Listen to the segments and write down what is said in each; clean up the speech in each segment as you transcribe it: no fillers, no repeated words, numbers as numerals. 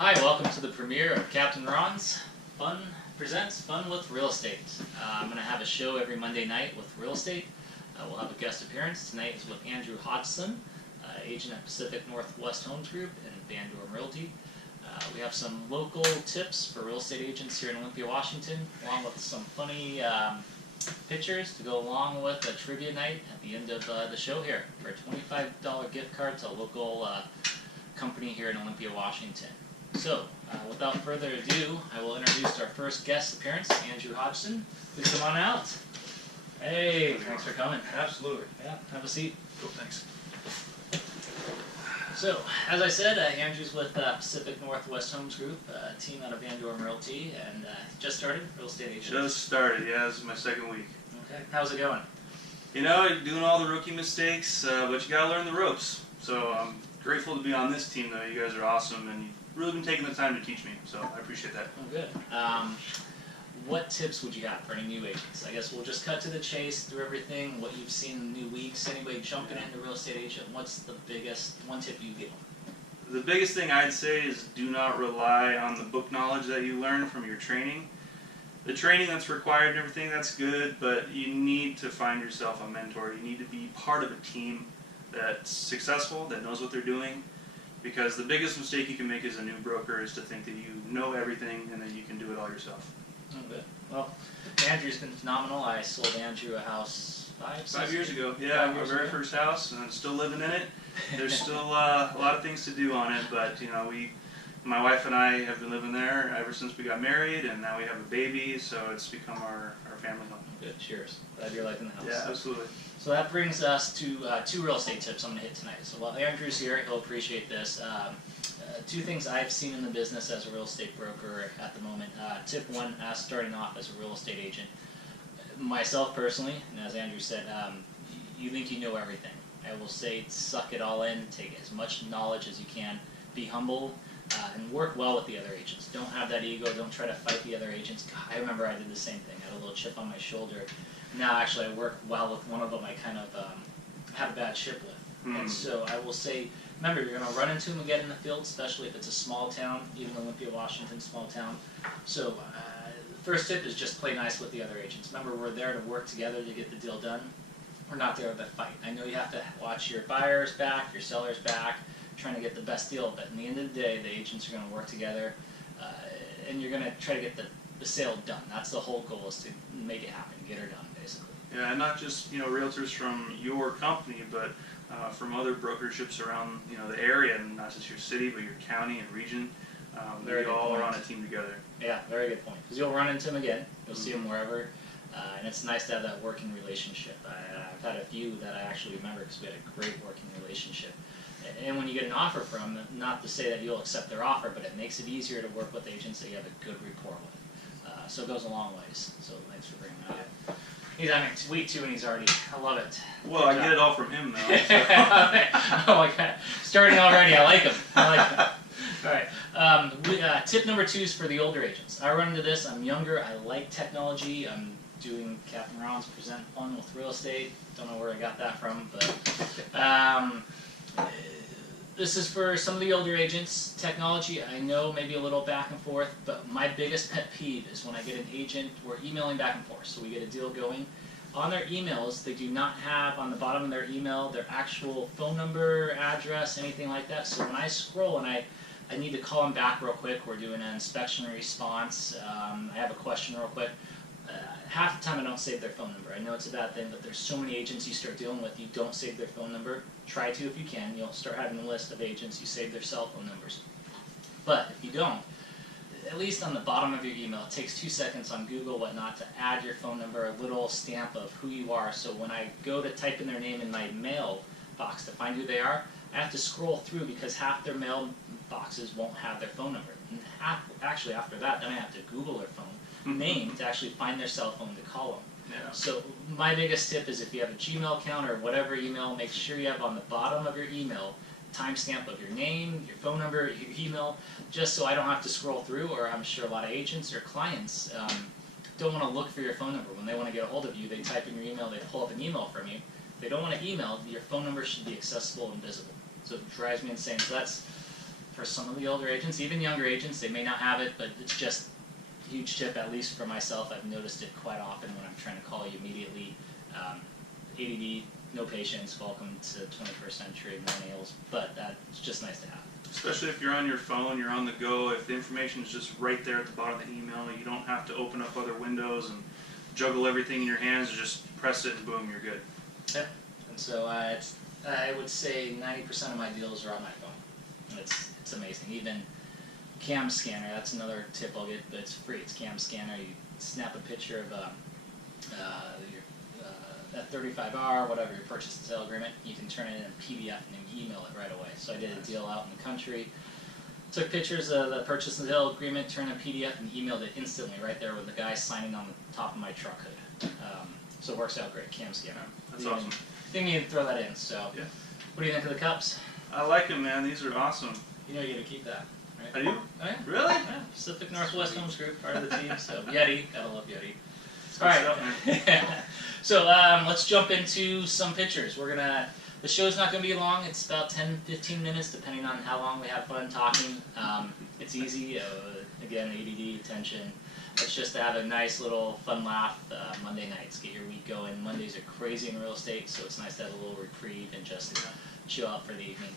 Hi, welcome to the premiere of Captain Ron's Fun Presents Fun with Real Estate. I'm going to have a show every Monday night with real estate. We'll have a guest appearance. Tonight is with Andrew Hodgson, agent at Pacific Northwest Homes Group and Van Dorn Realty. We have some local tips for real estate agents here in Olympia, Washington, along with some funny pictures to go along with a trivia night at the end of the show here for a $25 gift card to a local company here in Olympia, Washington. So, without further ado, I will introduce our first guest appearance, Andrew Hodgson. Please come on out. Hey, thanks for coming. Absolutely. Yeah, have a seat. Cool, thanks. So, as I said, Andrew's with Pacific Northwest Homes Group, a team out of Van Dorn Realty, and just started real estate agent. Just started, yeah, this is my second week. Okay, how's it going? You know, doing all the rookie mistakes, but you gotta learn the ropes. So I'm grateful to be on this team, though. You guys are awesome, and you've really been taking the time to teach me, so I appreciate that. Oh, good. What tips would you have for any new agents? I guess we'll just cut to the chase through everything, what you've seen in the new weeks. Anybody jumping into real estate agent, what's the biggest one tip you give them? The biggest thing I'd say is do not rely on the book knowledge that you learn from your training. The training that's required and everything, that's good, but you need to find yourself a mentor. You need to be part of a team that's successful, that knows what they're doing, because the biggest mistake you can make as a new broker is to think that you know everything and that you can do it all yourself. Oh, good. Well, Andrew's been phenomenal. I sold Andrew a house 5 years ago. Yeah, our very first house, and I'm still living in it. There's still a lot of things to do on it, but you know, my wife and I have been living there ever since we got married, and now we have a baby, so it's become our family home. Good. Cheers. Glad you're liking the house. Yeah, absolutely. So that brings us to two real estate tips I'm going to hit tonight. So while Andrew's here, he'll appreciate this. Two things I've seen in the business as a real estate broker at the moment. Tip one, starting off as a real estate agent. Myself personally, and as Andrew said, you think you know everything. I will say suck it all in, take as much knowledge as you can, be humble, and work well with the other agents. Don't have that ego, don't try to fight the other agents. God, I remember I did the same thing. I had a little chip on my shoulder. Now actually I work well with one of them I kind of had a bad chip with. And so I will say, remember, you're going to run into them again in the field, especially if it's a small town, even Olympia, Washington, small town. So the first tip is just play nice with the other agents. Remember, we're there to work together to get the deal done. We're not there to fight. I know you have to watch your buyers back, your sellers back, trying to get the best deal, but in the end of the day, the agents are going to work together, and you're going to try to get the sale done. That's the whole goal, is to make it happen, get her done, basically. Yeah, and not just realtors from your company, but from other brokerships around the area, and not just your city, but your county and region. We all are on a team together. Yeah, very good point. Because you'll run into them again. You'll see them wherever, and it's nice to have that working relationship. I've had a few that I actually remember because we had a great working relationship. And when you get an offer from them, not to say that you'll accept their offer, but it makes it easier to work with agents that you have a good rapport with. So it goes a long ways. So thanks for bringing that up. He's on week 2 and he's already, I love it. Well, I get it all from him though. So. Oh my God, starting already, I like him. I like him. Alright, tip number 2 is for the older agents. I run into this, I'm younger, I like technology, I'm doing Captain Ron's Present Fun with Real Estate. Don't know where I got that from, but this is for some of the older agents. Technology, I know, maybe a little back and forth, but my biggest pet peeve is when I get an agent, we're emailing back and forth, so we get a deal going. On their emails, they do not have on the bottom of their email their actual phone number, address, anything like that. So when I scroll and I need to call them back real quick, we're doing an inspection response, I have a question real quick, half the time I don't save their phone number. I know it's a bad thing, but there's so many agents you start dealing with, you don't save their phone number. Try to if you can. You'll start having a list of agents, you save their cell phone numbers. But if you don't, at least on the bottom of your email, it takes 2 seconds on Google, whatnot, to add your phone number, a little stamp of who you are. So when I go to type in their name in my mail box to find who they are, I have to scroll through because half their mail boxes won't have their phone number. And actually after that, then I have to Google their phone name to actually find their cell phone to call them. Yeah. So my biggest tip is if you have a Gmail account or whatever email, make sure you have on the bottom of your email timestamp of your name, your phone number, your email, just so I don't have to scroll through, or I'm sure a lot of agents or clients don't want to look for your phone number. When they want to get a hold of you, they type in your email, they pull up an email from you. If they don't want to email, your phone number should be accessible and visible. So it drives me insane. So that's for some of the older agents, even younger agents, they may not have it, but it's just a huge tip, at least for myself. I've noticed it quite often when I'm trying to call you immediately. ADD, no patience, welcome to 21st century millennials, but that's just nice to have. Especially if you're on your phone, you're on the go, if the information is just right there at the bottom of the email, you don't have to open up other windows and juggle everything in your hands, just press it and boom, you're good. Yeah, and so I would say 90% of my deals are on my phone. It's amazing. Even Cam Scanner, that's another tip I'll get, but it's free. It's Cam Scanner. You snap a picture of that 35R, whatever, your purchase and sale agreement, you can turn it in PDF and then email it right away. So I did a deal out in the country, took pictures of the purchase and sale agreement, turned in PDF, and emailed it instantly right there with the guy signing on the top of my truck hood. So it works out great. Cam Scanner. That's awesome. I think you can throw that in. So, yeah. What do you think of the cups? I like them, man. These are awesome. You know you got to keep that, right? I do? Oh, yeah. Really? Yeah. Pacific Northwest Homes Group, part of the team. So Yeti, gotta love Yeti. It's All good right. stuff, man. So let's jump into some pictures. The show's not gonna be long. It's about 10-15 minutes, depending on how long we have fun talking. It's easy. Again, ADD, attention. It's just to have a nice little fun laugh Monday nights. Get your week going. Mondays are crazy in real estate, so it's nice to have a little reprieve and just chill out for the evening.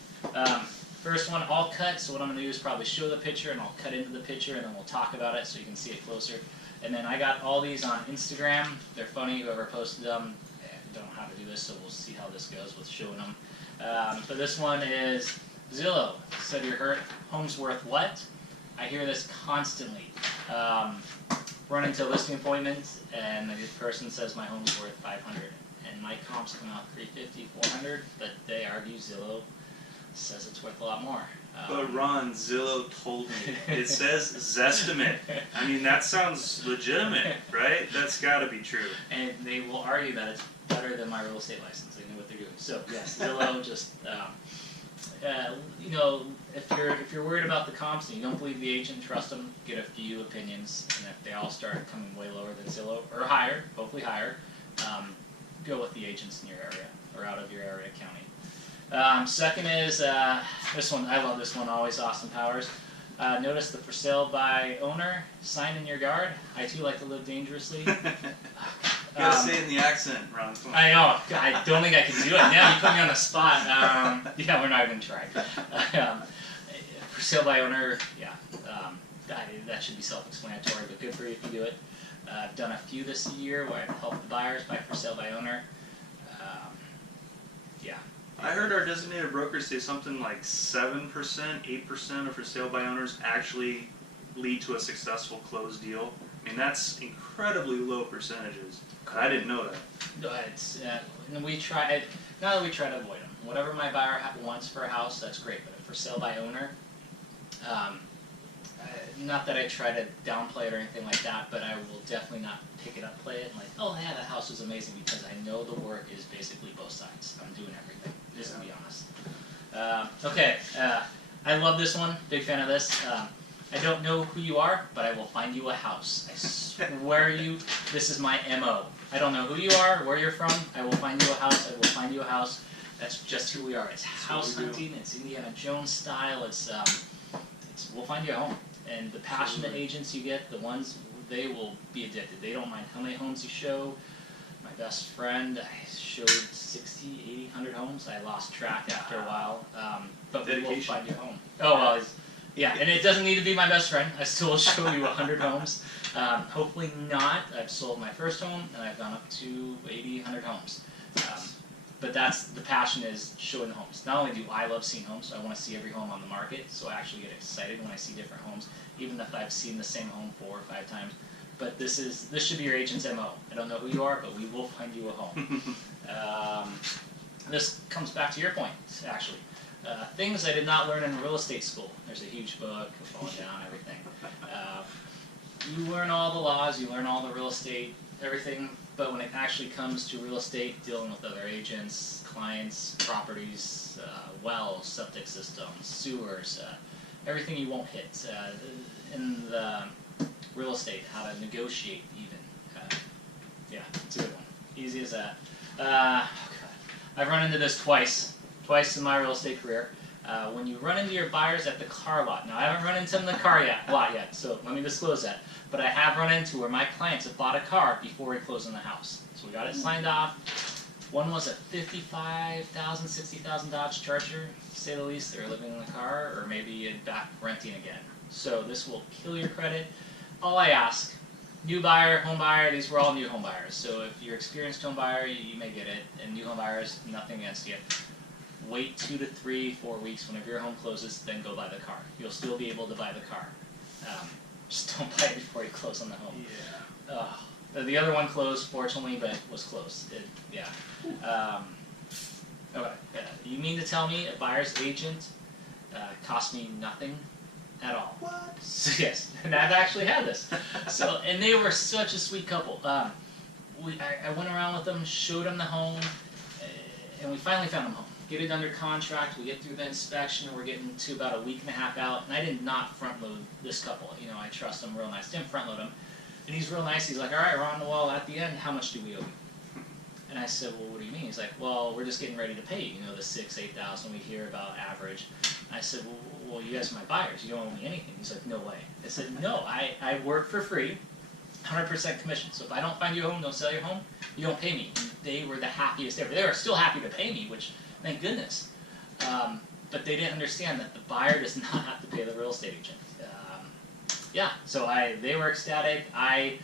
First one, all cut. So what I'm gonna do is probably show the picture, and I'll cut into the picture, and then we'll talk about it so you can see it closer. And then I got all these on Instagram. They're funny, whoever posted them. I don't know how to do this, so we'll see how this goes with showing them. But this one is Zillow. Said your home's worth what? I hear this constantly. Run into a listing appointment, and the person says my home's worth 500, and my comps come out 350, 400, but they argue Zillow says it's worth a lot more. But Ron, Zillow told me. It says Zestimate. I mean, that sounds legitimate, right? That's got to be true. And they will argue that it's better than my real estate license. They know what they're doing. So yes, Zillow just, if you're worried about the comps and you don't believe the agent, trust them. Get a few opinions, and if they all start coming way lower than Zillow or higher, hopefully higher, go with the agents in your area or out of your area county. Second is this one. I love this one. Always Austin Powers. Notice the for sale by owner sign in your yard. I too like to live dangerously. You gotta say it in the accent, Ron. I know. I don't think I can do it. Now you put me on the spot. Yeah, we're not even trying. For sale by owner. Yeah. That should be self-explanatory, but good for you if you do it. I've done a few this year where I've helped the buyers buy for sale by owner. Yeah. I heard our designated brokers say something like 7%, 8% of for sale by owners actually lead to a successful closed deal. I mean, that's incredibly low percentages. I didn't know that. No, and we try. Now that we try to avoid them. Whatever my buyer wants for a house, that's great. But for sale by owner, not that I try to downplay it or anything like that, but I will definitely not pick it up, play it, and like, oh yeah, that house was amazing, because I know the work is basically both sides. I'm doing everything, just to be honest. Okay, I love this one. Big fan of this. I don't know who you are, but I will find you a house. I swear you, this is my MO. I don't know who you are, where you're from. I will find you a house. I will find you a house. That's just who we are. It's house hunting. It's Indiana Jones style. We'll find you a home. And the passionate agents you get, the ones, they will be addicted. They don't mind how many homes you show. My best friend, I showed 60, 80, 100 homes. I lost track after a while. But we will find you a home. Oh, well, yeah, and it doesn't need to be my best friend. I still will show you 100 homes. Hopefully not. I've sold my first home, and I've gone up to 80, 100 homes. But that's the passion, is showing the homes. Not only do I love seeing homes, so I want to see every home on the market, so I actually get excited when I see different homes, even if I've seen the same home 4 or 5 times. But this should be your agent's MO. I don't know who you are, but we will find you a home. This comes back to your point, actually. Things I did not learn in real estate school. There's a huge book, falling down, everything. You learn all the laws, you learn all the real estate, everything, but when it actually comes to real estate, dealing with other agents, clients, properties, wells, septic systems, sewers, everything you won't hit in the real estate, how to negotiate even. Yeah, it's a good one. Easy as that. I've run into this twice in my real estate career. When you run into your buyers at the car lot, now I haven't run into them in the car lot yet, so let me disclose that. But I have run into where my clients have bought a car before we closed on the house. So we got it signed off. One was a $55,000, $60,000 Dodge Charger, to say the least. They were living in the car, or maybe back renting again. So this will kill your credit. All I ask, new buyer, home buyer, these were all new home buyers. So if you're experienced home buyer, you may get it. And new home buyers, nothing against you. Wait 2 to 3, 4 weeks whenever your home closes, then go buy the car. You'll still be able to buy the car. Just don't buy it before you close on the home. Yeah. The other one closed, fortunately, but was close. Okay. You mean to tell me a buyer's agent cost me nothing at all? What? So, yes, and I've actually had this. So, and they were such a sweet couple. I went around with them, showed them the home, and we finally found them home. Get it under contract, we get through the inspection, and we're getting to about a week and a half out, and I did not front load this couple. You know, I trust them real nice. Didn't front load him. And he's real nice. He's like, all right, we're on the wall at the end. How much do we owe you? And I said, well, what do you mean? He's like, well, we're just getting ready to pay you. You know, the $6,000-8,000 we hear about average. And I said, well, you guys are my buyers. You don't owe me anything. He's like, no way. I said, no, I work for free, 100% commission. So if I don't find you a home, don't sell your home, you don't pay me. And they were the happiest ever. They were still happy to pay me, which, thank goodness. But they didn't understand that the buyer does not have to pay the real estate agent. So they were ecstatic. I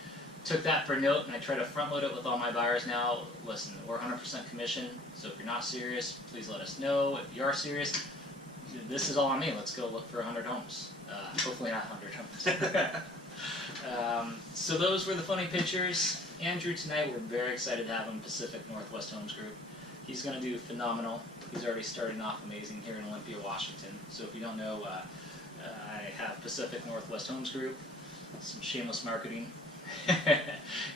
took that for note, and I try to front load it with all my buyers now. Listen, we're 100% commission, so if you're not serious, please let us know. If you are serious, this is all on me. Let's go look for 100 homes. Hopefully not 100 homes. So those were the funny pictures. Andrew tonight, we're very excited to have him, Pacific Northwest Homes Group. He's going to do phenomenal. He's already starting off amazing here in Olympia, Washington. So if you don't know, I have Pacific Northwest Homes Group, some shameless marketing.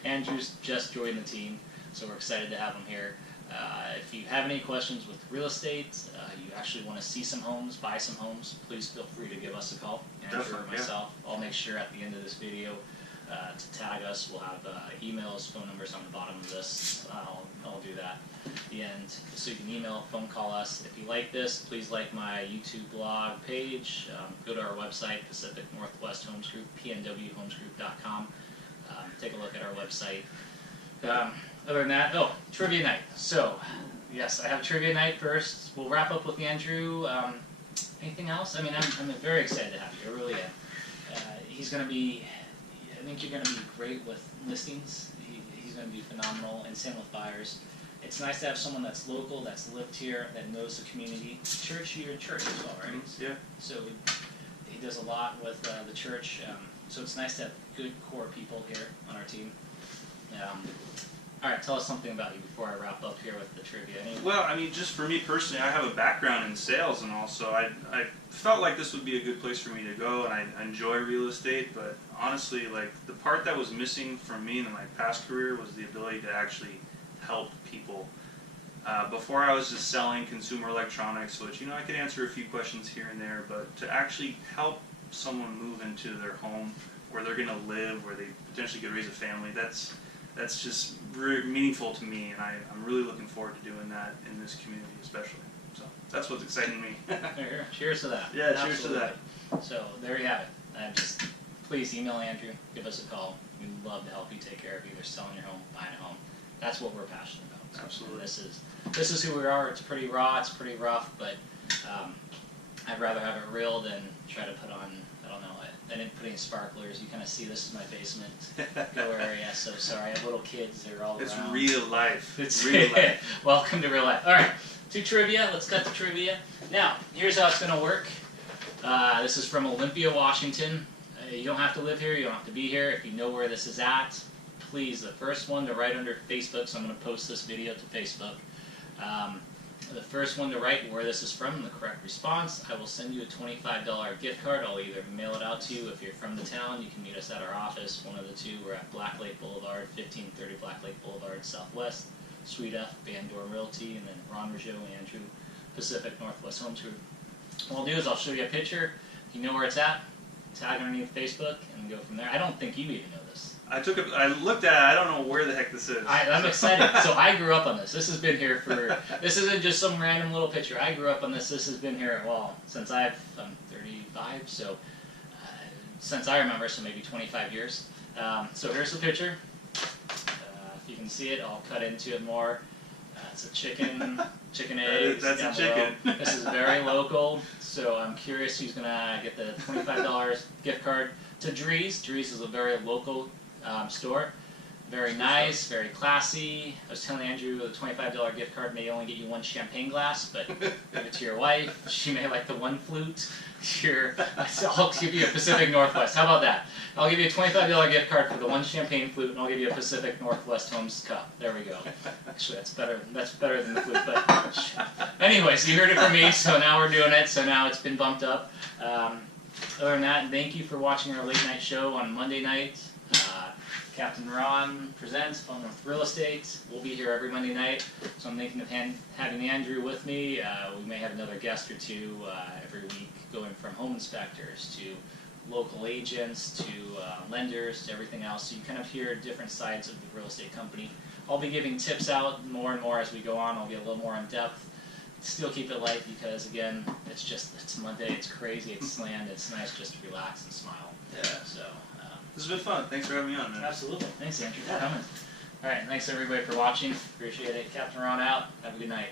Andrew's just joined the team, so we're excited to have him here. If you have any questions with real estate, you actually want to see some homes, buy some homes, please feel free to give us a call, Andrew or myself. I'll make sure at the end of this video to tag us. We'll have emails, phone numbers on the bottom of this. I'll do that at the end, so you can email, phone call us. If you like this, please like my YouTube blog page. Go to our website, Pacific Northwest Homes Group, pnwhomesgroup.com. Take a look at our website. Other than that, trivia night. So, yes, I have trivia night first. We'll wrap up with Andrew. Anything else? I mean, I'm very excited to have you. I really am. He's going to be, I think you're going to be great with listings. He's going to be phenomenal, and same with buyers. It's nice to have someone that's local, that's lived here, that knows the community. Church, you're a church as well, right? Yeah. So he does a lot with the church. So it's nice to have good core people here on our team. All right, tell us something about you before I wrap up here with the trivia. Well, I mean, just for me personally, I have a background in sales, and also I felt like this would be a good place for me to go, and I enjoy real estate, but honestly, like, the part that was missing from me in my past career was the ability to actually help people. Before I was just selling consumer electronics, which, you know, I could answer a few questions here and there, but to actually help someone move into their home where they're going to live, where they potentially could raise a family, that's just very meaningful to me, and I'm really looking forward to doing that in this community especially. So that's what's exciting me. Cheers to that. Yeah, cheers to that. So there you have it. Please email Andrew, give us a call. We'd love to help you take care of either selling your home, buying a home. That's what we're passionate about. So Absolutely. This is who we are. It's pretty raw, it's pretty rough, but I'd rather have it real than try to put on, I don't know, I didn't put any sparklers. You kind of see this is my basement go area, so sorry. I have little kids, they're all It's around. real life. It's real life. Welcome to real life. All right, to trivia. Let's cut to trivia. Now, here's how it's going to work. This is from Olympia, Washington. You don't have to live here. You don't have to be here. If you know where this is at, please, the first one to write under Facebook, so I'm going to post this video to Facebook. The first one to write where this is from and the correct response, I will send you a $25 gift card. I'll either mail it out to you. If you're from the town, you can meet us at our office, one of the two. We're at Black Lake Boulevard, 1530 Black Lake Boulevard, Southwest, Suite F, Van Dorn Realty, and then Ron Rougeau and Andrew, Pacific Northwest Homes Group. What I'll do is I'll show you a picture. If you know where it's at, tag underneath Facebook, and go from there. I don't think you even know this. I looked at it. I don't know where the heck this is. I'm excited. So I grew up on this. This has been here for. This isn't just some random little picture. I grew up on this. This has been here since I'm 35. So since I remember, so maybe 25 years. So here's the picture. If you can see it, I'll cut into it more. It's a chicken eggs. That's down a chicken. below. This is very local, so I'm curious who's gonna get the $25 gift card to Drees. Drees is a very local store. Very nice, very classy. I was telling Andrew the $25 gift card may only get you one champagne glass, but give it to your wife. She may like the one flute. I'll give you a Pacific Northwest. How about that? I'll give you a $25 gift card for the one champagne flute, and I'll give you a Pacific Northwest Homes cup. There we go. Actually, that's better. That's better than the flute. But anyways, you heard it from me, so now we're doing it. So now it's been bumped up. Other than that, thank you for watching our late night show on Monday night. Captain Ron presents Fun with Real Estate. We'll be here every Monday night, so I'm thinking of having Andrew with me. We may have another guest or two every week, going from home inspectors to local agents to lenders to everything else. So you kind of hear different sides of the real estate company. I'll be giving tips out more and more as we go on. I'll be a little more in depth. Still keep it light because, again, it's Monday, it's crazy, it's slammed. It's nice just to relax and smile. Yeah. So. This has been fun. Thanks for having me on, man. Absolutely. Thanks, Andrew, for coming. All right, thanks everybody for watching. Appreciate it. Captain Ron out. Have a good night.